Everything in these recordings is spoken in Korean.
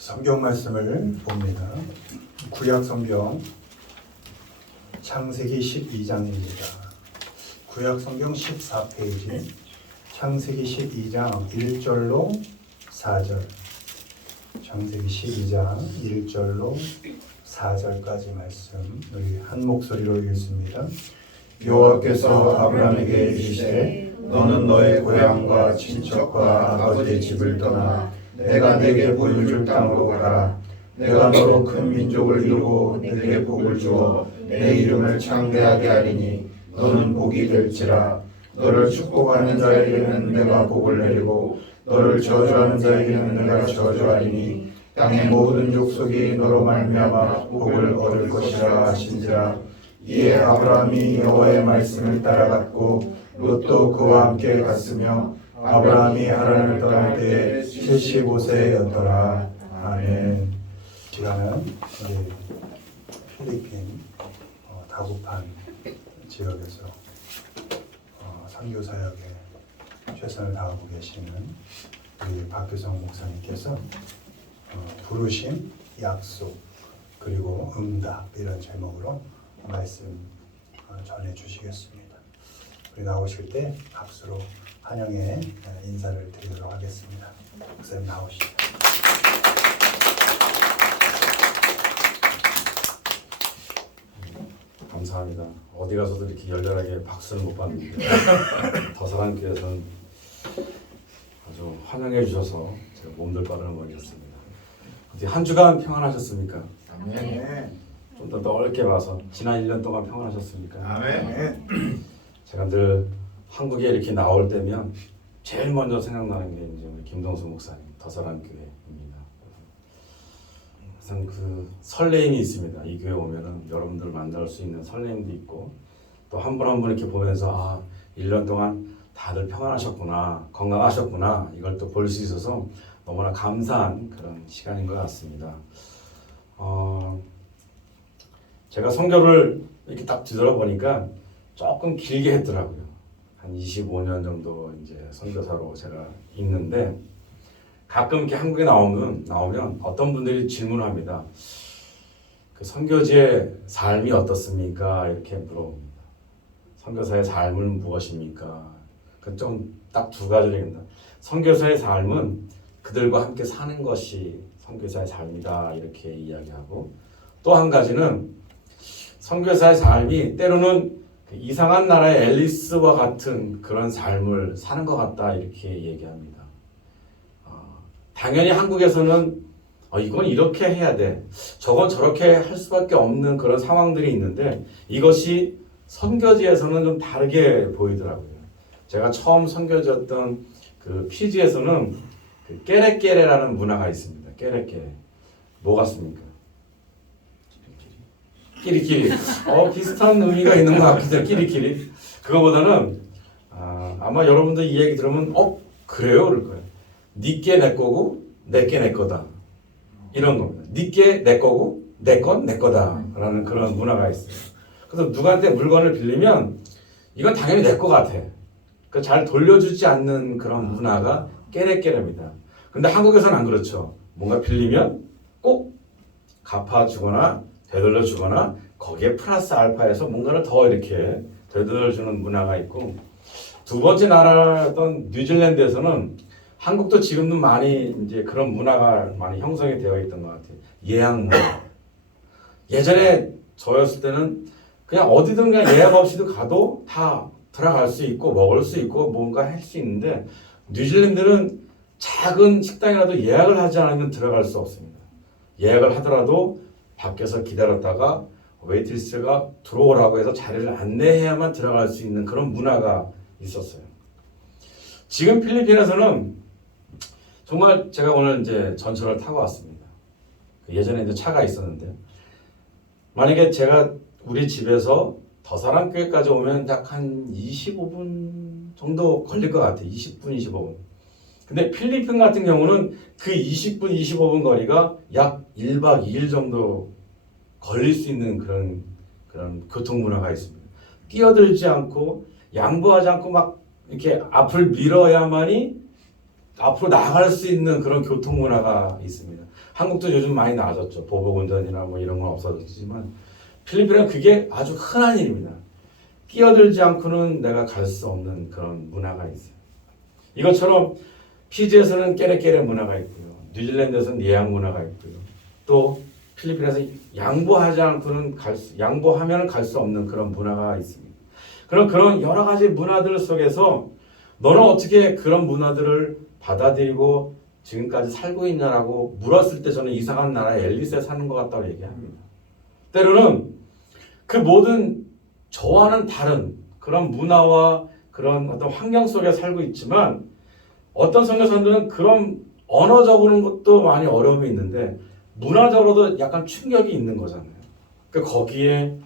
성경 말씀을 봅니다. 구약 성경 창세기 12장입니다. 구약 성경 14페이지 창세기 12장 1절로 4절, 창세기 12장 1절로 4절까지 말씀 우리 한 목소리로 읽습니다. 여호와께서 아브라함에게 이르시되 너는 너의 고향과 친척과 아버지의 집을 떠나 내가 네게 보여줄 땅으로 가라. 내가 너로 큰 민족을 이루고 네게 복을 주어 내 이름을 창대하게 하리니 너는 복이 될지라. 너를 축복하는 자에게는 내가 복을 내리고 너를 저주하는 자에게는 내가 저주하리니 땅의 모든 족속이 너로 말미암아 복을 얻을 것이라 하신지라. 이에 아브라함이 여호와의 말씀을 따라갔고 롯도 그와 함께 갔으며 아브라함이 하란을 떠날 때에 75세였더라. 아멘. 시간은 필리핀 다구판 지역에서 선교 사역에 최선을 다하고 계시는 우리 박규성 목사님께서 부르심, 약속, 그리고 응답 이런 제목으로 말씀 전해 주시겠습니다. 우리 나오실 때 박수로 환영의 인사를 드리도록 하겠습니다. 목사님 나오시죠. 감사합니다. 어디 가서도 이렇게 열렬하게 박수를 못 받는데 더사랑교회에서는 아주 환영해 주셔서 제가 몸둘 바를 모르겠습니다. 어디 한 주간 평안하셨습니까? 아멘. 좀 더 넓게 봐서 지난 1년 동안 평안하셨습니까? 아멘. 제가 늘 한국에 이렇게 나올 때면 제일 먼저 생각나는 게 이제 우리 김동수 목사님 더사랑교회입니다. 항상 그 설레임이 있습니다. 이 교회 오면은 여러분들을 만날 수 있는 설레임도 있고 또 한 분 한 분 이렇게 보면서 1년 동안 다들 평안하셨구나, 건강하셨구나 이걸 또 볼 수 있어서 너무나 감사한 그런 시간인 것 같습니다. 제가 선교를 이렇게 딱 뒤돌아보니까 조금 길게 했더라고요. 한 25년 정도 이제 선교사로 제가 있는데 가끔 이렇게 한국에 나오면 어떤 분들이 질문합니다. 그 선교지의 삶이 어떻습니까? 이렇게 물어봅니다. 선교사의 삶은 무엇입니까? 그 좀 딱 두 가지로 얘기합니다. 선교사의 삶은 그들과 함께 사는 것이 선교사의 삶이다 이렇게 이야기하고 또 한 가지는 선교사의 삶이 때로는 이상한 나라의 앨리스와 같은 그런 삶을 사는 것 같다 이렇게 얘기합니다. 당연히 한국에서는 이건 이렇게 해야 돼, 저건 저렇게 할 수밖에 없는 그런 상황들이 있는데 이것이 선교지에서는 좀 다르게 보이더라고요. 제가 처음 선교지였던 그 피지에서는 그 깨레깨레라는 문화가 있습니다. 깨레깨레 뭐 같습니까? 끼리끼리. 비슷한 의미가 있는 것 같기도 해요. 끼리끼리. 그거보다는 아마 여러분들 이 얘기 들으면 그래요? 그럴 거예요. 니께 내 거고 내께 내 거다. 이런 겁니다. 니께 내 거고 내 건 내 거다. 라는 그런 문화가 있어요. 그래서 누구한테 물건을 빌리면 이건 당연히 내 거 같아. 잘 돌려주지 않는 그런 문화가 깨레깨레입니다. 근데 한국에서는 안 그렇죠. 뭔가 빌리면 꼭 갚아주거나 되돌려주거나 거기에 플러스 알파해서 뭔가를 더 이렇게 되돌려주는 문화가 있고 두 번째 나라였던 뉴질랜드에서는 한국도 지금도 많이 이제 그런 문화가 많이 형성이 되어 있던 것 같아요. 예약 문화. 예전에 저였을 때는 그냥 어디든 그냥 예약 없이도 가도 다 들어갈 수 있고 먹을 수 있고 뭔가 할 수 있는데 뉴질랜드는 작은 식당이라도 예약을 하지 않으면 들어갈 수 없습니다. 예약을 하더라도 밖에서 기다렸다가 웨이트리스가 들어오라고 해서 자리를 안내해야만 들어갈 수 있는 그런 문화가 있었어요. 지금 필리핀에서는 정말 제가 오늘 이제 전철을 타고 왔습니다. 예전에 이제 차가 있었는데 만약에 제가 우리 집에서 더사랑교회까지 오면 약 한 25분 정도 걸릴 것 같아요. 20분, 25분. 근데 필리핀 같은 경우는 그 20분, 25분 거리가 약 1박 2일 정도 걸릴 수 있는 그런 교통 문화가 있습니다. 끼어들지 않고 양보하지 않고 막 이렇게 앞을 밀어야만이 앞으로 나갈 수 있는 그런 교통 문화가 있습니다. 한국도 요즘 많이 나아졌죠. 보복운전이나 뭐 이런 건 없어졌지만 필리핀은 그게 아주 흔한 일입니다. 끼어들지 않고는 내가 갈 수 없는 그런 문화가 있어요. 이것처럼 피지에서는 깨레깨레 문화가 있고요. 뉴질랜드에서는 예약 문화가 있고요. 또 필리핀에서 양보하지 않고는 양보하면 갈 수 없는 그런 문화가 있습니다. 그런 여러 가지 문화들 속에서 너는 어떻게 그런 문화들을 받아들이고 지금까지 살고 있냐라고 물었을 때 저는 이상한 나라의 앨리스에 사는 것 같다고 얘기합니다. 때로는 그 모든 저와는 다른 그런 문화와 그런 어떤 환경 속에 살고 있지만 어떤 선교사들은 그런 언어적으로는 것도 많이 어려움이 있는데 문화적으로도 약간 충격이 있는 거잖아요. 그러니까 거기에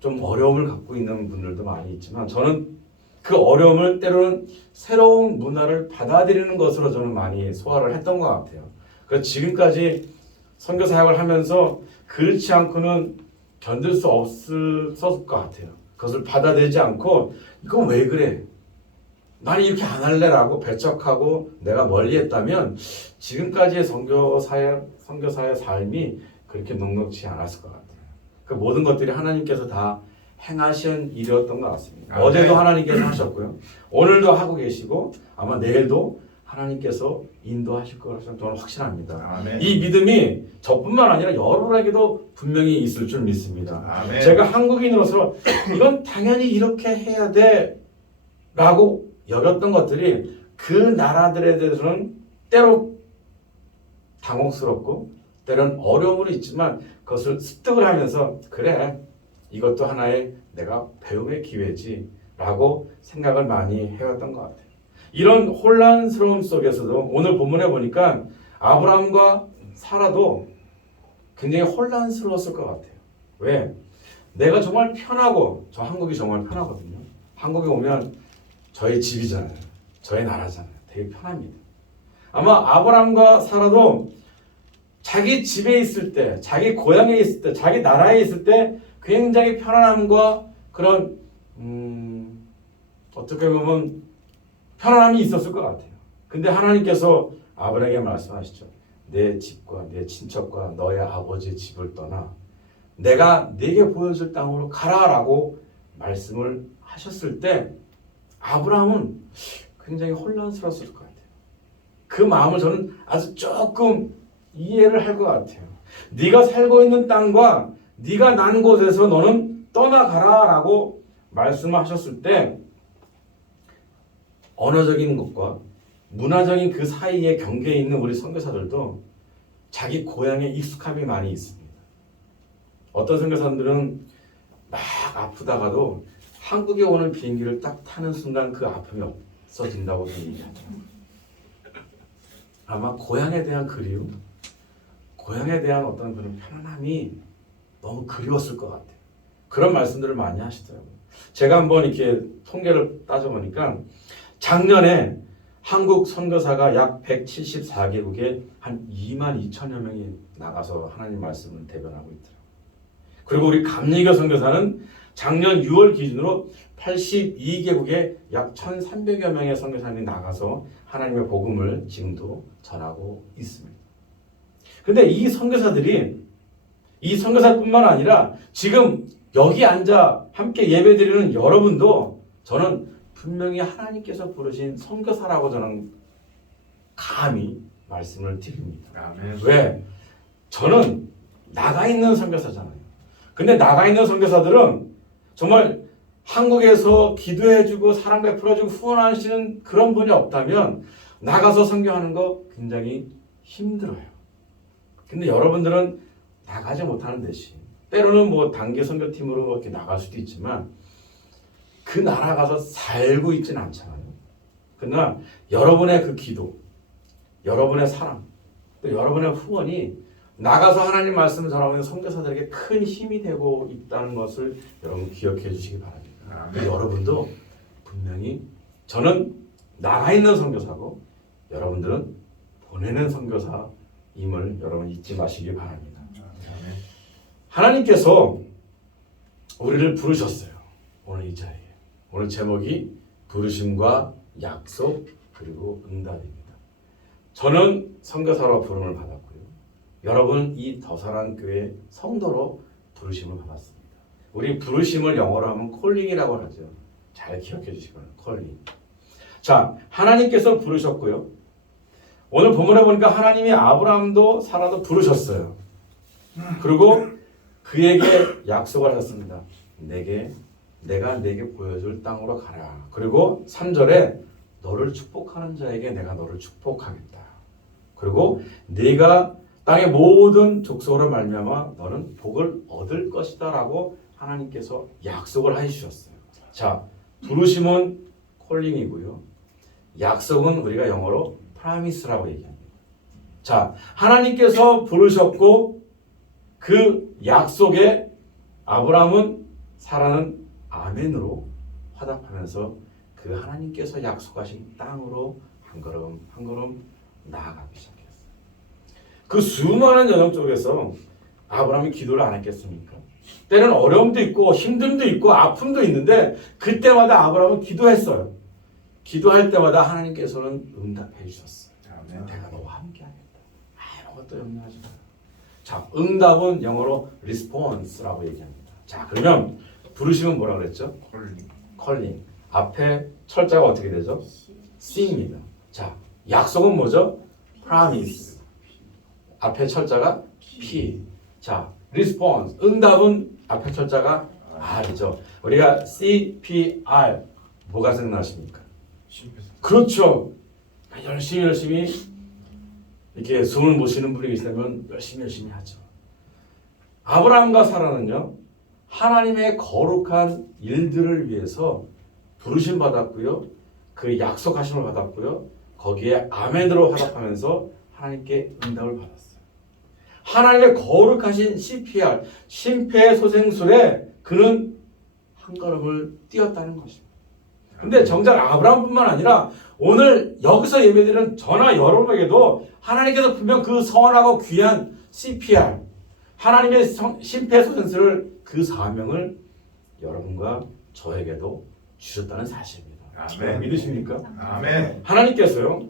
좀 어려움을 갖고 있는 분들도 많이 있지만 저는 그 어려움을 때로는 새로운 문화를 받아들이는 것으로 저는 많이 소화를 했던 것 같아요. 그래서 지금까지 선교 사역을 하면서 그렇지 않고는 견딜 수 없을 것 같아요. 그것을 받아들이지 않고 이건 왜 그래? 나는 이렇게 안 할래라고 배척하고 내가 멀리했다면 지금까지의 선교사의 삶이 그렇게 녹록지 않았을 것 같아요. 그 모든 것들이 하나님께서 다 행하신 일이었던 것 같습니다. 아, 어제도 네. 하나님께서 하셨고요. 오늘도 하고 계시고 아마 내일도 하나님께서 인도하실 것으로 저는 확신합니다. 아멘. 이 믿음이 저뿐만 아니라 여러분에게도 분명히 있을 줄 믿습니다. 아멘. 제가 한국인으로서 이건 당연히 이렇게 해야 돼 라고 여겼던 것들이 그 나라들에 대해서는 때로 당혹스럽고 때로는 어려움이 있지만 그것을 습득을 하면서 그래 이것도 하나의 내가 배움의 기회지 라고 생각을 많이 해왔던 것 같아요. 이런 혼란스러움 속에서도 오늘 본문에 보니까 아브라함과 사라도 굉장히 혼란스러웠을 것 같아요. 왜? 내가 정말 편하고 저 한국이 정말 편하거든요. 한국에 오면 저희 집이잖아요. 저희 나라잖아요. 되게 편합니다. 아마 아브라함과 사라도 자기 집에 있을 때, 자기 고향에 있을 때, 자기 나라에 있을 때 굉장히 편안함과 그런 어떻게 보면 편안함이 있었을 것 같아요. 근데 하나님께서 아브라함에게 말씀하시죠. 내 집과 내 친척과 너의 아버지의 집을 떠나 내가 네게 보여줄 땅으로 가라라고 말씀을 하셨을 때 아브라함은 굉장히 혼란스러웠을 것 같아요. 그 마음을 저는 아주 조금 이해를 할 것 같아요. 네가 살고 있는 땅과 네가 난 곳에서 너는 떠나가라라고 말씀하셨을 때 언어적인 것과 문화적인 그 사이에 경계에 있는 우리 선교사들도 자기 고향에 익숙함이 많이 있습니다. 어떤 선교사들은 막 아프다가도 한국에 오는 비행기를 딱 타는 순간 그 아픔이 없어진다고 얘기하죠. 아마 고향에 대한 그리움, 고향에 대한 어떤 그런 편안함이 너무 그리웠을 것 같아요. 그런 말씀들을 많이 하시더라고요. 제가 한번 이렇게 통계를 따져보니까 작년에 한국 선교사가 약 174개국에 한 2만 2천여 명이 나가서 하나님 말씀을 대변하고 있더라고요. 그리고 우리 감리교 선교사는 작년 6월 기준으로 82개국에 약 1,300여 명의 선교사님이 나가서 하나님의 복음을 지금도 전하고 있습니다. 그런데 이 선교사뿐만 아니라 지금 여기 앉아 함께 예배드리는 여러분도 저는 분명히 하나님께서 부르신 선교사라고 저는 감히 말씀을 드립니다. 아멘. 왜? 저는 나가 있는 선교사잖아요. 근데 나가 있는 선교사들은 정말 한국에서 기도해주고 사랑 베풀어주고 후원하시는 그런 분이 없다면 나가서 선교하는 거 굉장히 힘들어요. 근데 여러분들은 나가지 못하는 대신 때로는 뭐 단기 선교팀으로 이렇게 나갈 수도 있지만 그 나라 가서 살고 있지는 않잖아요. 그러나 여러분의 그 기도, 여러분의 사랑, 또 여러분의 후원이 나가서 하나님 말씀을 전하는 선교사들에게 큰 힘이 되고 있다는 것을 여러분 기억해 주시기 바랍니다. 여러분도 분명히 저는 나가 있는 선교사고 여러분들은 보내는 선교사임을 여러분 잊지 마시기 바랍니다. 하나님께서 우리를 부르셨어요. 오늘 이 자리에. 오늘 제목이 부르심과 약속 그리고 응답입니다. 저는 선교사로 부름을 받았고요. 여러분 이 더사랑 교회 성도로 부르심을 받았습니다. 우리 부르심을 영어로 하면 콜링이라고 하죠. 잘 기억해 주시고요. 콜링. 자, 하나님께서 부르셨고요. 오늘 본문에 보니까 하나님이 아브라함도 사라도 부르셨어요. 그리고 그에게 약속을 하셨습니다. 내가 내게 보여줄 땅으로 가라. 그리고 3절에 너를 축복하는 자에게 내가 너를 축복하겠다. 그리고 네가 땅의 모든 족속으로 말미암아 너는 복을 얻을 것이다라고 하나님께서 약속을 해주셨어요. 자, 부르심은 콜링이고요. 약속은 우리가 영어로 프라미스라고 얘기합니다. 자, 하나님께서 부르셨고 그 약속에 아브라함은 사라는 아멘으로 화답하면서 그 하나님께서 약속하신 땅으로 한 걸음 한 걸음 나아가기 시작했어요. 그 수많은 여정 속에서 아브라함이 기도를 안 했겠습니까? 때는 어려움도 있고 힘듦도 있고 아픔도 있는데 그때마다 아브라함은 기도했어요. 기도할 때마다 하나님께서는 응답해 주셨어요. 내가 너와 함께 하겠다. 아무것도 염려하지 마라. 자, 응답은 영어로 response라고 얘기합니다. 자, 그러면 부르심은 뭐라 그랬죠? calling. 앞에 철자가 어떻게 되죠? C입니다. 자, 약속은 뭐죠? promise. 앞에 철자가 P. 자, response. 응답은 앞에 철자가 R이죠. 우리가 CPR 뭐가 생각나십니까? 그렇죠. 열심히 이렇게 숨을 못 쉬는 분이 계시다면 열심히 하죠. 아브라함과 사라는요, 하나님의 거룩한 일들을 위해서 부르심 받았고요, 그 약속하심을 받았고요, 거기에 아멘으로 화답하면서 하나님께 응답을 받았어요. 하나님의 거룩하신 CPR, 심폐소생술에 그는 한 걸음을 뛰었다는 것입니다. 근데 정작 아브라함뿐만 아니라 오늘 여기서 예배드리는 저나 여러분에게도 하나님께서 분명 그 선하고 귀한 CPR, 하나님의 심폐소생술을 그 사명을 여러분과 저에게도 주셨다는 사실입니다. 아멘. 믿으십니까? 아멘. 하나님께서요,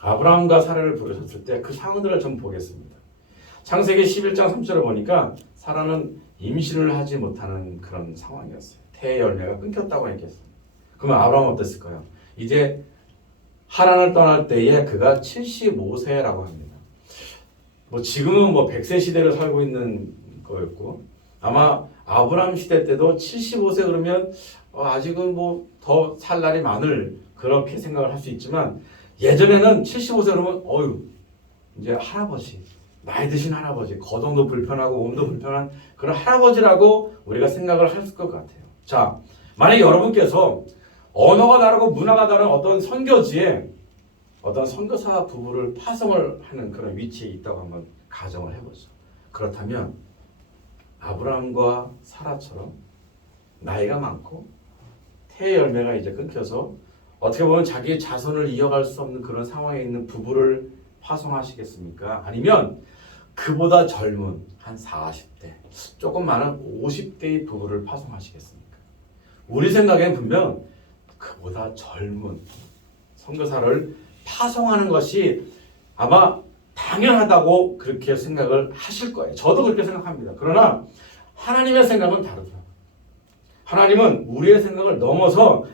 아브라함과 사라를 부르셨을 때 그 상황들을 좀 보겠습니다. 창세기 11장 3절을 보니까 사라는 임신을 하지 못하는 그런 상황이었어요. 태의 열매가 끊겼다고 했겠어요. 그러면 아브라함은 어땠을까요? 이제 하란을 떠날 때에 그가 75세라고 합니다. 뭐 지금은 뭐 100세 시대를 살고 있는 거였고, 아마 아브라함 시대 때도 75세 그러면 아직은 뭐 더 살 날이 많을, 그렇게 생각을 할 수 있지만, 예전에는 75세 그러면 이제 할아버지, 나이 드신 할아버지, 거동도 불편하고 몸도 불편한 그런 할아버지라고 우리가 생각을 할 것 같아요. 자, 만약에 여러분께서 언어가 다르고 문화가 다른 어떤 선교지에 어떤 선교사 부부를 파송을 하는 그런 위치에 있다고 한번 가정을 해보죠. 그렇다면 아브라함과 사라처럼 나이가 많고 태의 열매가 이제 끊겨서 어떻게 보면 자기의 자손을 이어갈 수 없는 그런 상황에 있는 부부를 파송하시겠습니까? 아니면 그보다 젊은 한 40대, 조금 많은 50대의 부부를 파송하시겠습니까? 우리 생각엔 분명 그보다 젊은 선교사를 파송하는 것이 아마 당연하다고 그렇게 생각을 하실 거예요. 저도 그렇게 생각합니다. 그러나 하나님의 생각은 다르더라고요. 하나님은 우리의 생각을 넘어서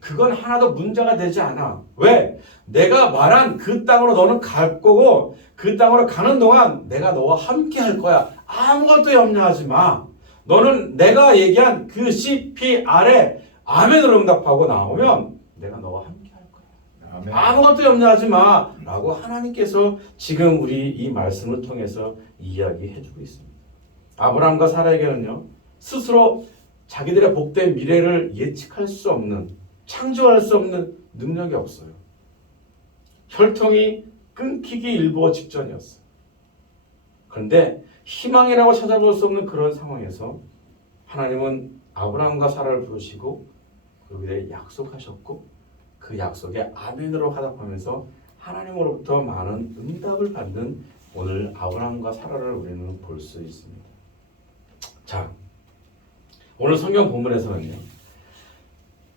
그건 하나도 문제가 되지 않아. 왜? 내가 말한 그 땅으로 너는 갈 거고 그 땅으로 가는 동안 내가 너와 함께 할 거야. 아무것도 염려하지 마. 너는 내가 얘기한 그 CPR에 아멘으로 응답하고 나오면 내가 너와 함께 할 거야. 아멘. 아무것도 염려하지 마 라고 하나님께서 지금 우리 이 말씀을 통해서 이야기해주고 있습니다. 아브라함과 사라에게는요, 스스로 자기들의 복된 미래를 예측할 수 없는, 창조할 수 없는 능력이 없어요. 혈통이 끊기기 일보 직전이었어요. 그런데 희망이라고 찾아볼 수 없는 그런 상황에서 하나님은 아브라함과 사라를 부르시고 그들에게 약속하셨고 그 약속에 아멘으로 화답하면서 하나님으로부터 많은 응답을 받는 오늘 아브라함과 사라를 우리는 볼 수 있습니다. 자, 오늘 성경 본문에서는요,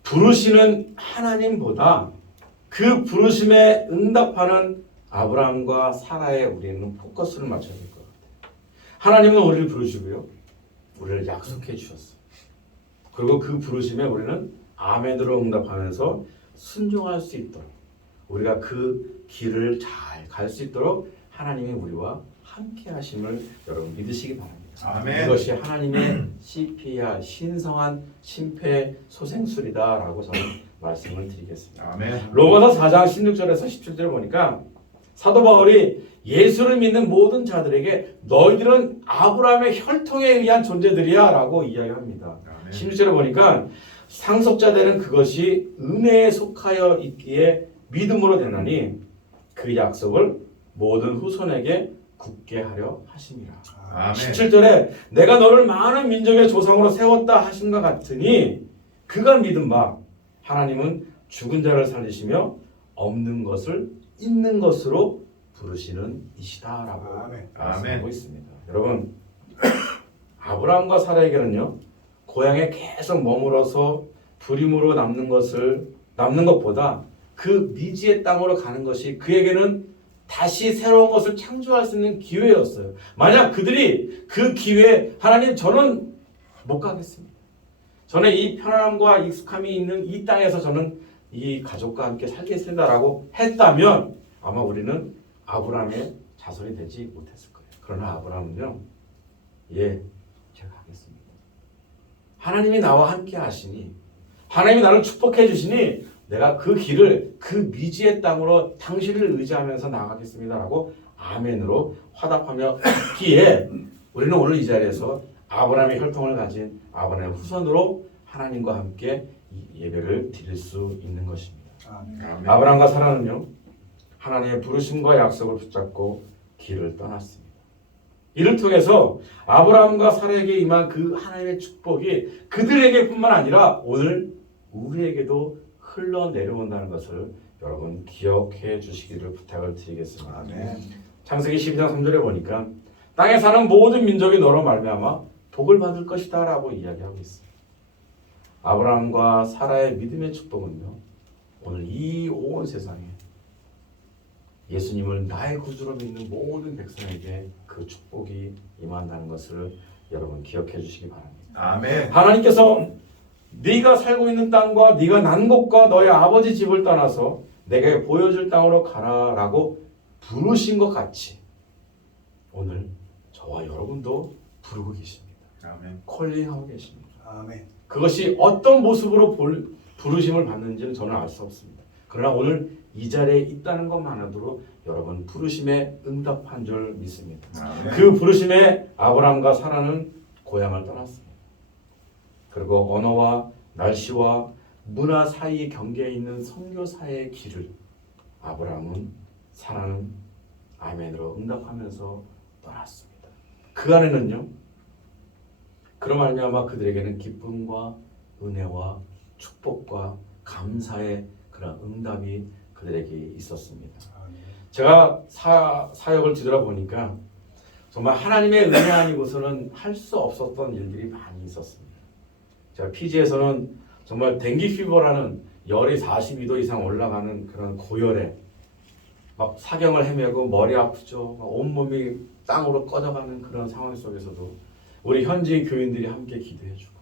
부르시는 하나님보다 그 부르심에 응답하는 아브라함과 사라에 우리는 포커스를 맞춰야 될 것 같아요. 하나님은 우리를 부르시고요. 우리를 약속해 주셨어요. 그리고 그 부르심에 우리는 아멘으로 응답하면서 순종할 수 있도록 우리가 그 길을 잘 갈 수 있도록 하나님이 우리와 함께 하심을 여러분 믿으시기 바랍니다. 아멘. 이것이 하나님의 CPR 신성한 심폐소생술이다라고 저는 말씀을 드리겠습니다. 아멘. 로마서 4장 16절에서 17절을 보니까 사도 바울이 예수를 믿는 모든 자들에게 너희들은 아브라함의 혈통에 의한 존재들이야 라고 이야기합니다. 아멘. 16절에 보니까 상속자들은 그것이 은혜에 속하여 있기에 믿음으로 되나니 그 약속을 모든 후손에게 굳게 하려 하심이라. 아멘. 17절에 내가 너를 많은 민족의 조상으로 세웠다 하심과 같으니 그가 믿은 바 하나님은 죽은 자를 살리시며 없는 것을 있는 것으로 부르시는 이시다라고 아멘. 말씀하고 있습니다. 여러분 아브라함과 사라에게는요 고향에 계속 머물러서 불임으로 남는 것보다 그 미지의 땅으로 가는 것이 그에게는 다시 새로운 것을 창조할 수 있는 기회였어요. 만약 그들이 그 기회에 하나님 저는 못 가겠습니다. 저는 이 편안함과 익숙함이 있는 이 땅에서 저는 이 가족과 함께 살겠습니다라고 했다면 아마 우리는 아브라함의 자손이 되지 못했을 거예요. 그러나 아브라함은요, 제가 가겠습니다. 하나님이 나와 함께 하시니, 하나님이 나를 축복해 주시니 내가 그 길을 그 미지의 땅으로 당신을 의지하면서 나가겠습니다라고 아멘으로 화답하며 했기에 우리는 오늘 이 자리에서 아브라함의 혈통을 가진 아브라함의 후손으로 하나님과 함께 이 예배를 드릴 수 있는 것입니다. 아멘. 아브라함과 사라는요 하나님의 부르심과 약속을 붙잡고 길을 떠났습니다. 이를 통해서 아브라함과 사라에게 임한 그 하나님의 축복이 그들에게뿐만 아니라 오늘 우리에게도 흘러내려온다는 것을 여러분 기억해 주시기를 부탁을 드리겠습니다. 아멘. 창세기 12장 3절에 보니까 땅에 사는 모든 민족이 너로 말미암아 복을 받을 것이다 라고 이야기하고 있습니다. 아브라함과 사라의 믿음의 축복은요 오늘 이 온 세상에 예수님을 나의 구주로 믿는 모든 백성에게 그 축복이 임한다는 것을 여러분 기억해 주시기 바랍니다. 아멘. 하나님께서 네가 살고 있는 땅과 네가 난 곳과 너의 아버지 집을 떠나서 내게 보여줄 땅으로 가라라고 부르신 것 같이 오늘 저와 여러분도 부르고 계십니다. 아멘. 콜링하고 계십니다. 아멘. 그것이 어떤 모습으로 부르심을 받는지는 저는 알 수 없습니다. 그러나 오늘 이 자리에 있다는 것만으로도 여러분 부르심에 응답한 줄 믿습니다. 아멘. 그 부르심에 아브라함과 사라는 고향을 떠났습니다. 그리고 언어와 날씨와 문화 사이의 경계에 있는 선교사의 길을 아브라함은 사라는 아멘으로 응답하면서 떠났습니다. 그 안에는요. 그로 말미암아 그들에게는 기쁨과 은혜와 축복과 감사의 그런 응답이 그들에게 있었습니다. 아멘. 제가 사역을 뒤돌아보니까 정말 하나님의 은혜 아니고서는 할 수 없었던 일들이 많이 있었습니다. 제가 피지에서는 정말 댕기 피버라는 열이 42도 이상 올라가는 그런 고열에 막 사경을 헤매고 머리 아프죠. 막 온몸이 땅으로 꺼져가는 그런 상황 속에서도 우리 현지 교인들이 함께 기도해주고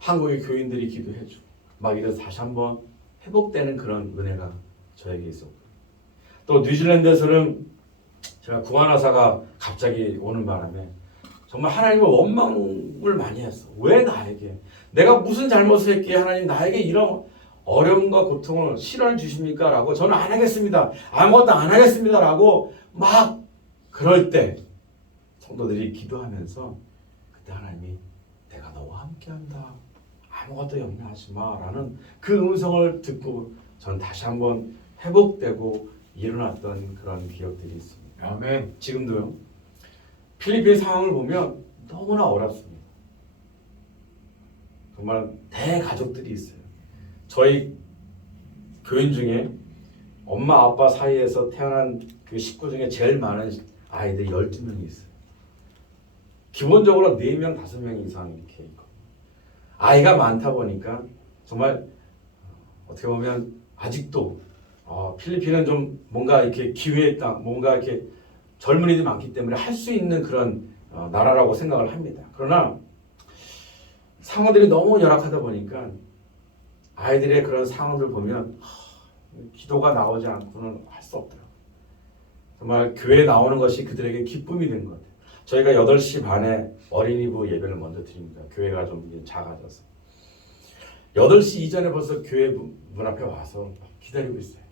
한국의 교인들이 기도해주고 막 이래서 다시 한번 회복되는 그런 은혜가 저에게 있었고 또 뉴질랜드에서는 제가 구하나사가 갑자기 오는 바람에 정말 하나님을 원망을 많이 했어. 왜 나에게? 내가 무슨 잘못을 했기에 하나님 나에게 이런 어려움과 고통을 시련을 주십니까? 라고 저는 안 하겠습니다. 아무것도 안 하겠습니다. 라고 막 그럴 때 성도들이 기도하면서 그때 하나님이 내가 너와 함께한다. 아무것도 염려하지 마. 라는 그 음성을 듣고 저는 다시 한번 회복되고 일어났던 그런 기억들이 있습니다. 아멘. 지금도요. 필리핀 상황을 보면 너무나 어렵습니다. 정말 대가족들이 있어요. 저희 교인 중에 엄마 아빠 사이에서 태어난 그 식구 중에 제일 많은 아이들이 12명이 있어요. 기본적으로 4명, 5명 이상 이렇게 있고 아이가 많다 보니까 정말 어떻게 보면 아직도 필리핀은 좀 뭔가 이렇게 기회의 땅, 뭔가 이렇게 젊은이들이 많기 때문에 할 수 있는 그런 나라라고 생각을 합니다. 그러나 상황들이 너무 열악하다 보니까 아이들의 그런 상황들 보면 기도가 나오지 않고는 할 수 없더라고요. 정말 교회에 나오는 것이 그들에게 기쁨이 된 것 같아요. 저희가 8시 반에 어린이부 예배를 먼저 드립니다. 교회가 좀 이제 작아져서. 8시 이전에 벌써 교회 문 앞에 와서 기다리고 있어요.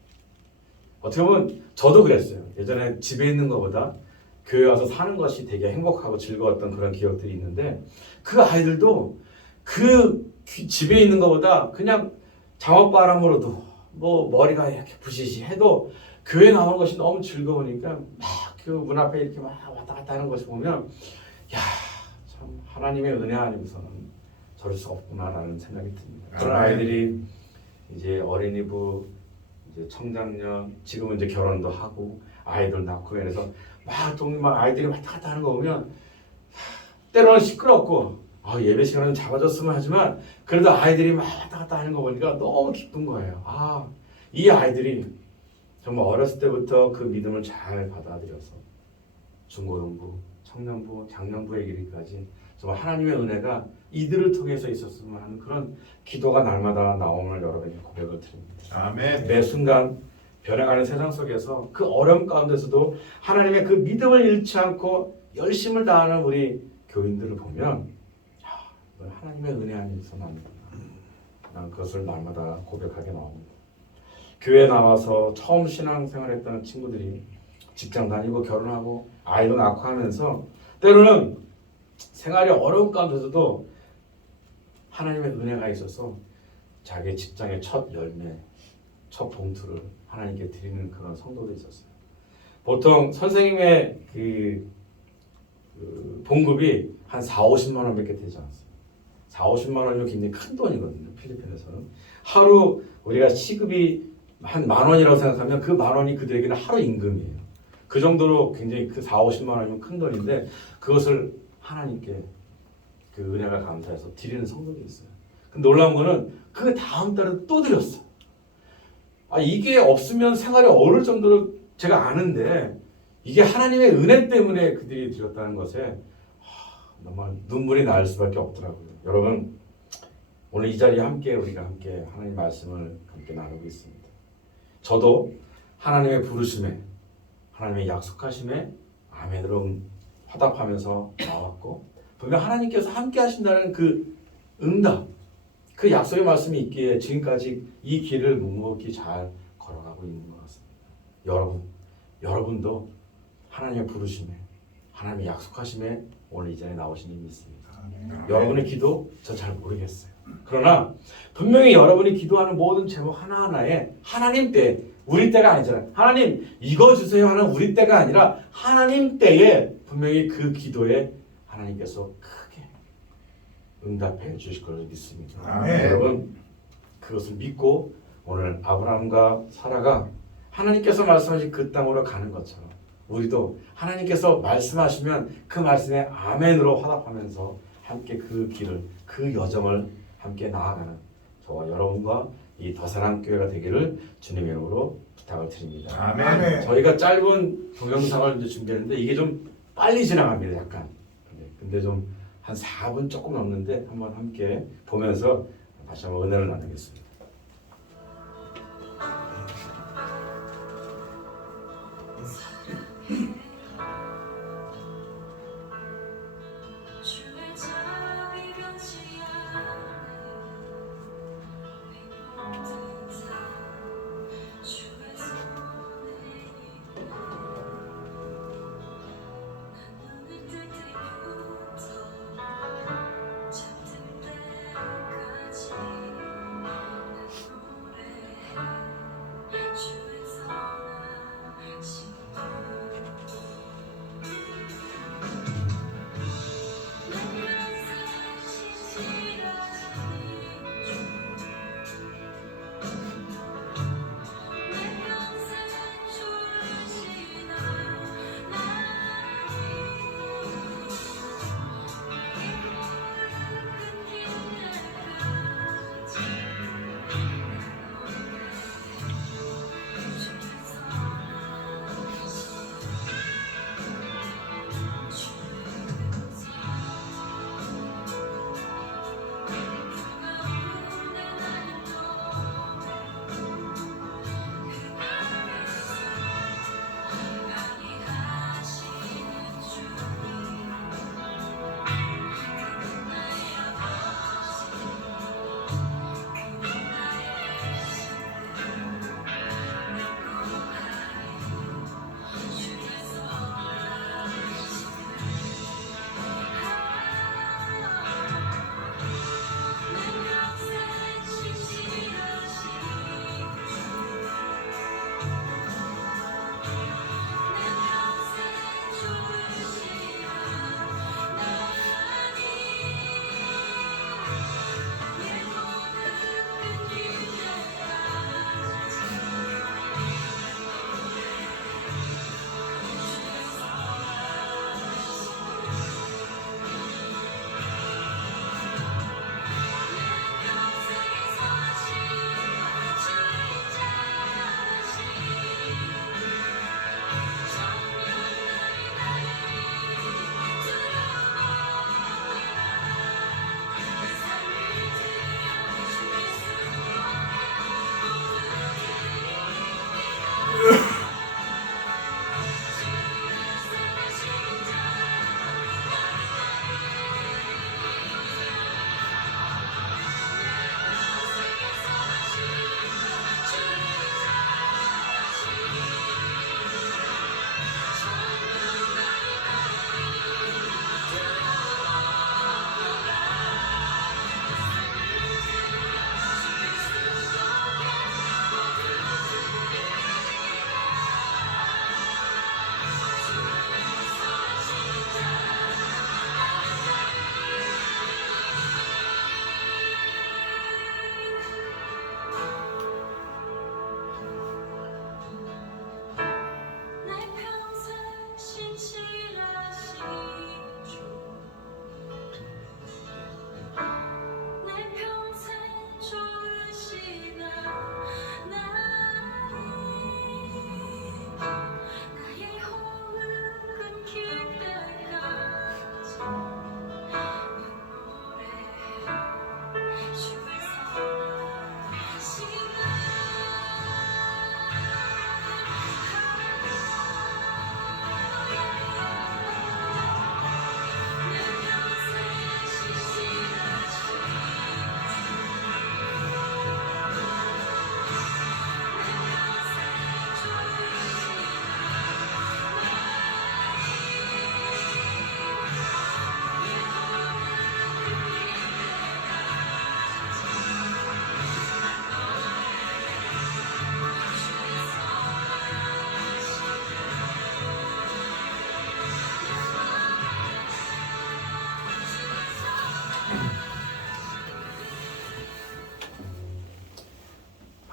어떻게 보면 저도 그랬어요. 예전에 집에 있는 것보다 교회 와서 사는 것이 되게 행복하고 즐거웠던 그런 기억들이 있는데 그 아이들도 그 집에 있는 것보다 그냥 장어바람으로도 뭐 머리가 이렇게 부시시 해도 교회 나오는 것이 너무 즐거우니까 막 그 문 앞에 이렇게 막 왔다 갔다 하는 것을 보면 야, 참 하나님의 은혜 아니고서는 저럴 수 없구나라는 생각이 듭니다. 그런 아이들이 이제 어린이부, 이제 청장년, 지금은 이제 결혼도 하고 아이들 낳고 그래서 막 아이들이 왔다 갔다 하는 거 보면 때로는 시끄럽고 예배 시간은 잡아줬으면 하지만 그래도 아이들이 막 왔다 갔다 하는 거 보니까 너무 기쁜 거예요. 이 아이들이 정말 어렸을 때부터 그 믿음을 잘 받아들여서 중고등부, 청년부, 장년부에 이르기까지 정말 하나님의 은혜가 이들을 통해서 있었으면 하는 그런 기도가 날마다 나옴을 여러분에게 고백을 드립니다. 아멘. 매 순간 변해가는 세상 속에서 그 어려움 가운데서도 하나님의 그 믿음을 잃지 않고 열심을 다하는 우리 교인들을 보면 이건 하나님의 은혜 아니고서는 안 된다. 난 그것을 날마다 고백하게 나옵니다. 교회 나와서 처음 신앙생활했던 친구들이 직장 다니고 결혼하고 아이도 낳고 하면서 때로는 생활이 어려운 가운데서도 하나님의 은혜가 있어서 자기 직장의 첫 열매, 첫 봉투를 하나님께 드리는 그런 성도도 있었어요. 보통 선생님의 그 봉급이 한 4-50만 원밖에 되지 않았어요. 4-50만 원이면 굉장히 큰 돈이거든요. 필리핀에서는. 하루 우리가 시급이 한 10,000원이라고 생각하면 그 10,000원이 그들에게는 하루 임금이에요. 그 정도로 굉장히 그 4-50만 원이면 큰 돈인데 그것을 하나님께 그 은혜가 감사해서 드리는 성도도 있어요. 근데 놀라운 거는 그 다음 달에 또 드렸어요. 이게 없으면 생활이 어려울 정도로 제가 아는데 이게 하나님의 은혜 때문에 그들이 드렸다는 것에 정말 눈물이 날 수밖에 없더라고요. 여러분 오늘 이 자리에 우리가 함께 하나님 말씀을 함께 나누고 있습니다. 저도 하나님의 부르심에 하나님의 약속하심에 아멘으로 화답하면서 나왔고 분명 하나님께서 함께 하신다는 그 응답, 그 약속의 말씀이 있기에 지금까지 이 길을 묵묵히 잘 걸어가고 있는 것 같습니다. 여러분도 하나님의 부르심에 하나님의 약속하심에 오늘 이 자리에 나오신 줄 믿습니다. 여러분의 기도 저 잘 모르겠어요. 그러나 분명히 여러분이 기도하는 모든 제목 하나하나에 하나님 때, 우리 때가 아니잖아요. 하나님 이거 주세요 하는 우리 때가 아니라 하나님 때에 분명히 그 기도에 하나님께서 크게 응답해 주실 것을 믿습니다. 아멘. 여러분 그것을 믿고 오늘 아브라함과 사라가 하나님께서 말씀하신 그 땅으로 가는 것처럼 우리도 하나님께서 말씀하시면 그 말씀에 아멘으로 화답하면서 함께 그 길을, 그 여정을 함께 나아가는 저와 여러분과 이 더사랑교회가 되기를 주님의 이름으로 부탁을 드립니다. 아멘. 저희가 짧은 동영상을 이제 준비했는데 이게 좀 빨리 지나갑니다. 약간. 근데 좀 한 4분 조금 넘는데 한번 함께 보면서 다시 한번 은혜를 나누겠습니다.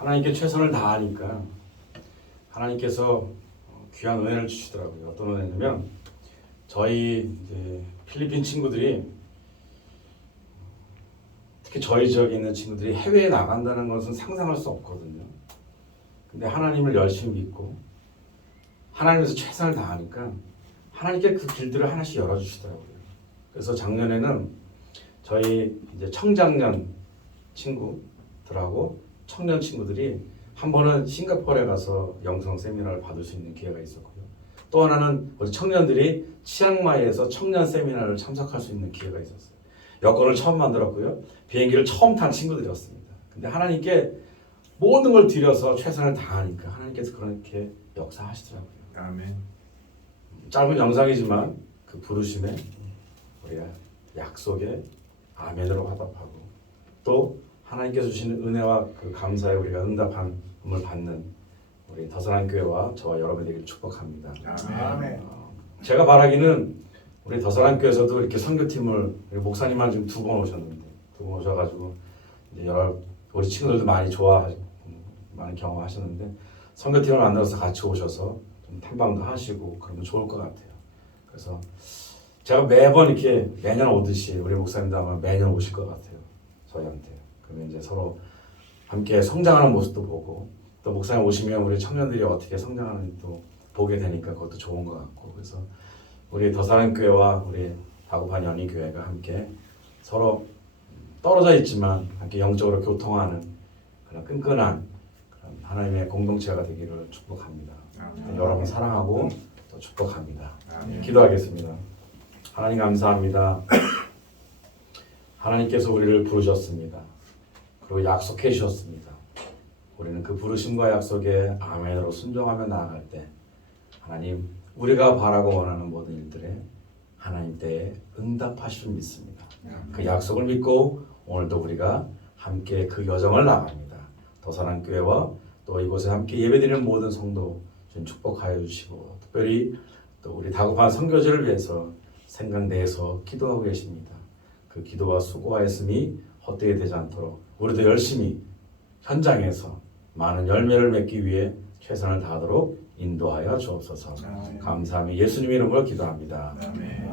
하나님께 최선을 다하니까 하나님께서 귀한 은혜를 주시더라고요. 어떤 은혜냐면 저희 이제 필리핀 친구들이 특히 저희 지역에 있는 친구들이 해외에 나간다는 것은 상상할 수 없거든요. 근데 하나님을 열심히 믿고 하나님께서 최선을 다하니까 하나님께 그 길들을 하나씩 열어주시더라고요. 그래서 작년에는 저희 이제 청장년 친구들하고 청년 친구들이 한 번은 싱가포르에 가서 영성 세미나를 받을 수 있는 기회가 있었고요. 또 하나는 우리 청년들이 치앙마이에서 청년 세미나를 참석할 수 있는 기회가 있었어요. 여권을 처음 만들었고요. 비행기를 처음 탄 친구들이었습니다. 근데 하나님께 모든 걸 들여서 최선을 다하니까 하나님께서 그렇게 역사하시더라고요. 아멘. 짧은 영상이지만 그 부르심에 우리가 약속에 아멘으로 화답하고 또 하나님께서 주시는 은혜와 그 감사에 우리가 응답함을 받는 우리 더사랑 교회와 저와 여러분이 되기를 축복합니다. 아멘. 제가 바라기는 우리 더사랑 교회에서도 이렇게 선교팀을 목사님만 지금 2번 오셨는데 2번 오셔가지고 이제 여러 우리 친구들도 많이 많이 경험하셨는데 선교팀을 만들어서 같이 오셔서 좀 탐방도 하시고 그러면 좋을 것 같아요. 그래서 제가 매번 이렇게 매년 오듯이 우리 목사님도 아마 매년 오실 것 같아요. 저희한테. 그러면 이제 서로 함께 성장하는 모습도 보고 또 목사님 오시면 우리 청년들이 어떻게 성장하는지 또 보게 되니까 그것도 좋은 것 같고 그래서 우리 더사랑교회와 우리 다구판 연희교회가 함께 서로 떨어져 있지만 함께 영적으로 교통하는 그런 끈끈한 그런 하나님의 공동체가 되기를 축복합니다. 여러분 사랑하고 또 축복합니다. 기도하겠습니다. 하나님 감사합니다. 하나님께서 우리를 부르셨습니다. 그리고 약속해 주셨습니다. 우리는 그 부르심과 약속에 아멘으로 순종하며 나아갈 때 하나님 우리가 바라고 원하는 모든 일들에 하나님 때에 응답하실 줄 믿습니다. 그 약속을 믿고 오늘도 우리가 함께 그 여정을 나갑니다. 더사랑교회와 또 이곳에 함께 예배드리는 모든 성도 주님 축복하여 주시고 특별히 또 우리 다구판 선교지를 위해서 생각내서 기도하고 계십니다. 그 기도와 수고하였음이 헛되이 되지 않도록 우리도 열심히 현장에서 많은 열매를 맺기 위해 최선을 다하도록 인도하여 주옵소서. 감사하며 예수님 이름으로 기도합니다. 아멘.